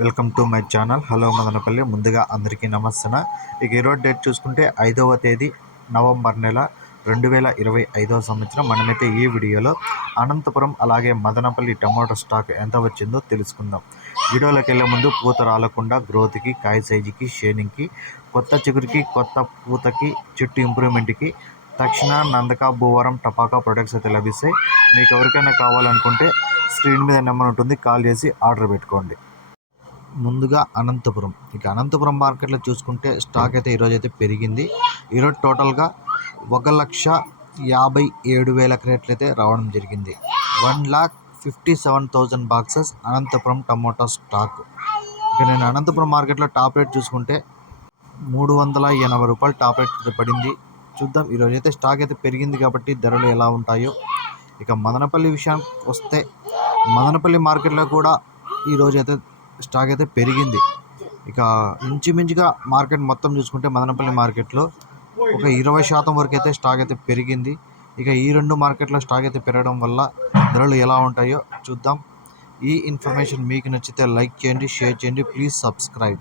Welcome to my channel. Hello Madanapalle. ముందుగా అందరికీ నమస్తే ఇక ఈరోజు డేట్ చూసుకుంటే ఐదవ తేదీ నవంబర్ నెల రెండు వేల ఇరవై ఐదవ సంవత్సరం. మనమైతే ఈ వీడియోలో అనంతపురం అలాగే మదనపల్లి టమాటో స్టాక్ ఎంత వచ్చిందో తెలుసుకుందాం. వీడియోలోకి వెళ్ళే ముందు పూత రాలకుండా గ్రోత్కి కాయ సైజుకి షేనింగ్కి కొత్త చిగురికి కొత్త పూతకి చెట్టు ఇంప్రూవ్మెంట్కి తక్షణ నందక భూవరం టపాకా ప్రొడక్ట్స్ అయితే లభిస్తాయి. మీకు ఎవరికైనా కావాలనుకుంటే స్క్రీన్ మీద నెంబర్ ఉంటుంది. కాల్ చేసి ఆర్డర్ పెట్టుకోండి. ముందుగా అనంతపురం. ఇక అనంతపురం మార్కెట్లో చూసుకుంటే స్టాక్ అయితే ఈరోజు అయితే పెరిగింది. ఈరోజు టోటల్గా ఒక లక్ష యాభై ఏడు వేల క్రేట్లు అయితే రావడం జరిగింది. One lakh fifty seven thousand boxes Anantapur tomato stock. ఇక నేను అనంతపురం మార్కెట్లో టాప్ రేట్ చూసుకుంటే మూడు వందల ఎనభై రూపాయలు టాప్ రేట్ అయితే పడింది. చూద్దాం ఈరోజు అయితే స్టాక్ అయితే పెరిగింది కాబట్టి ధరలు ఎలా ఉంటాయో. ఇక మదనపల్లి విషయానికి వస్తే మదనపల్లి మార్కెట్లో కూడా ఈరోజు అయితే స్టాక్ అయితే పెరిగింది. ఇక ఇంచుమించుగా మార్కెట్ మొత్తం చూసుకుంటే మదనపల్లి మార్కెట్లో ఒక ఇరవై శాతం వరకు అయితే స్టాక్ అయితే పెరిగింది. ఇక ఈ రెండు మార్కెట్లో స్టాక్ అయితే పెరగడం వల్ల ధరలు ఎలా ఉంటాయో చూద్దాం. ఈ ఇన్ఫర్మేషన్ మీకు నచ్చితే లైక్ చేయండి షేర్ చేయండి. Please subscribe.